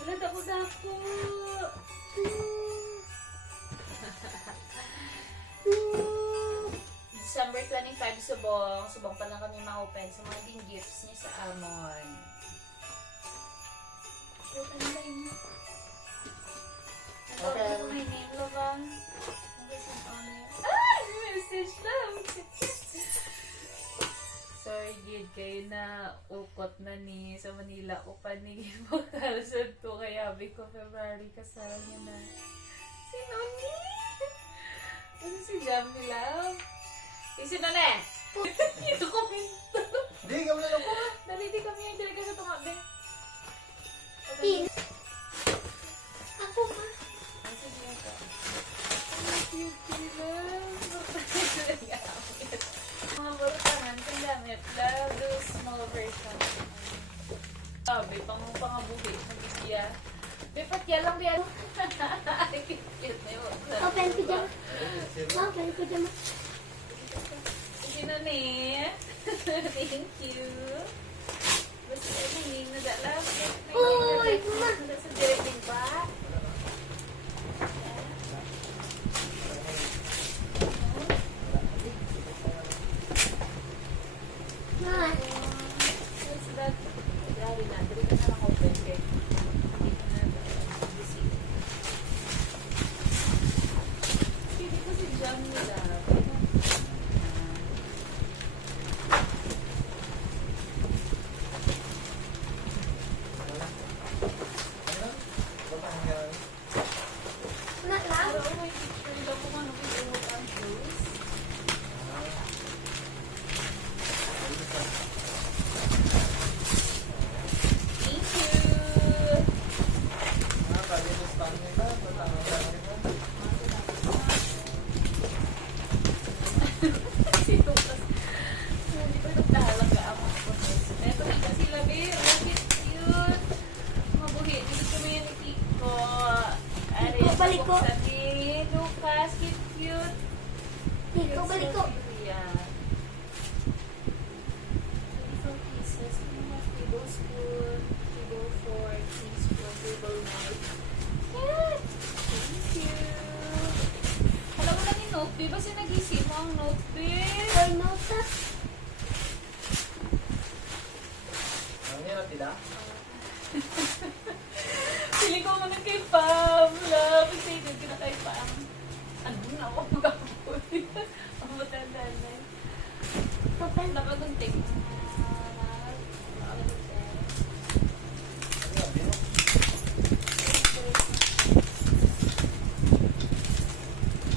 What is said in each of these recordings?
Wala dako-dako. December 25, subong. Subong pa lang kami ma-open sa mga din gifts niya sa Amon. Open na yun. Okay. Ano may name lo ba? Ah! Message lang! Sorry, Gid, kayo na ukot na ni sa Manila o panigin mo kalasad to kaya habi ko February kasal niya na. Sino ni? Ano si Jamie Love? Sino na eh? Hindi ko minto. Hindi, ikaw na lang ko. Dali, di kami yung talaga sa tumabi. Ako ma. Ang sige ka. Ang cute love. Mga barutangan kang gamit. Love those small version. Sabi, pangabuhi. Nag-isya. Bepatya lang diyan. Cute na yun. Open ko dyan. Open ko dyan. Sino ni? Thank you. Basta ini, nadala. Uy, ma. Sa direct ba? Ma. What's that? Grabe na. Dali ka na naka-open kay. Hindi ko na busy. Hindi ko si John nila. Na lang. Pero may picture daw kung ano iuhot ang shoes. Thank you! Sino kas? Hindi ko nagtahalaga ako sa photos. Eto na kasi labi. Look it cute. Mabuhi. Dito kami yan ni Kiko. Ari, Kiko, balik ko. sabi, Lucas, cute. Iko, balik ko. Yeah. 24 pieces. Table spoon, table fork, teaspoon, table knife. Cute! Thank you! Alam mo lang yung note, di ba siya nag-isip mo ang note, babe? Ay, nota. Piling ko muna kay Pam. Love, excited ka na kay Pam. Ano na ako mag-apoy? Ang matanda na. Open. Nakagunting.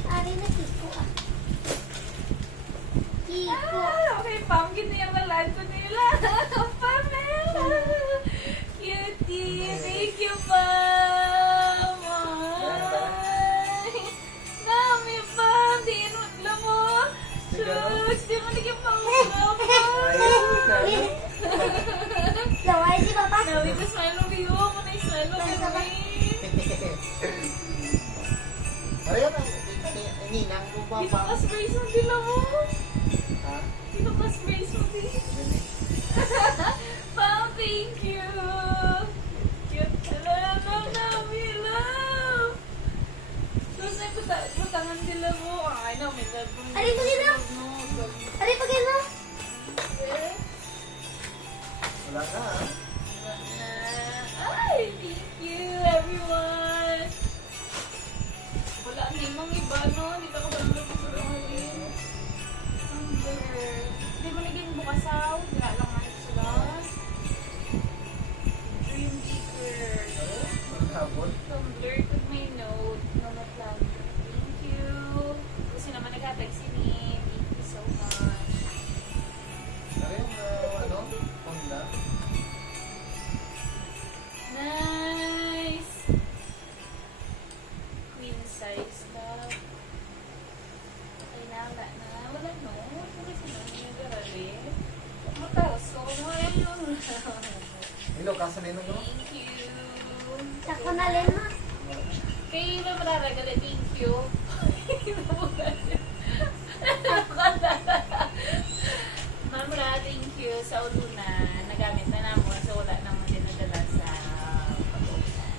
Ari na Kiko ah. Kiko. Okay, Pam, ginayamalad ko nila. Pamela! Cutie! Thank you, Pam! Ay! Dami, Pam! Di inutla mo! Shucks! Di mo naging pangutla, Pam! Laway si Papa. Nawi ko smile mo kayo. Mo na smile mo kayo. Dito ka sprays mo din mo. Dito ka sprays mo din. Pam, thank you! Cute talaga, Nami, love! Tapos ay patangan nila mo. Ay, no, may love mo. Ari, pagin mo. Ari, pagin mo. Ay, thank you, everyone! Wala namang iba, no? Hindi ka ba naman gusto ng halin? Hindi mo naging bukasaw. Wala lang nga ito sila. Dream Beaker. Tumbler with my note. Mama Flounder. Thank you. Kasi naman nag-atag si Nin. Thank you so much. Nice! Queen size stuff. Okay na, wala na. Wala no. Wala si Nani yung garabi. Matalas ko. Wala yun. Thank you. Sako na rin ma. Kay Iba Mararagala, thank you. Mamra, thank you sa uluna. Nagamit na naman so wala naman din nadala sa pag-uulan.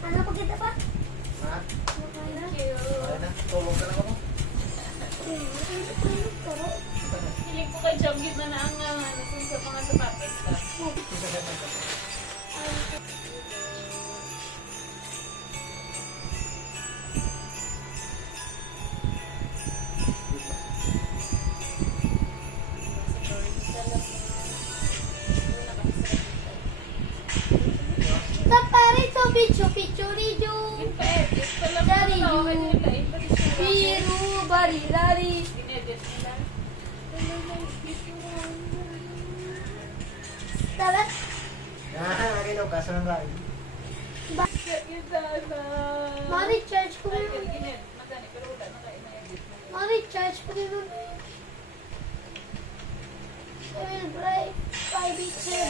Ano pa kita pa? Ha? Thank you. Okay na. Tulog ka na ako. Hiling ko kay Jambit na ang nasun sa mga sapatos ka. Sa pare, so pichu-pichu-rijo. Dari Biru, bari-lari. Dapat, Nakakailaw ka sa nang ma-recharge ko rin. Ma-recharge ko rin. 7 bright, 5 8 7.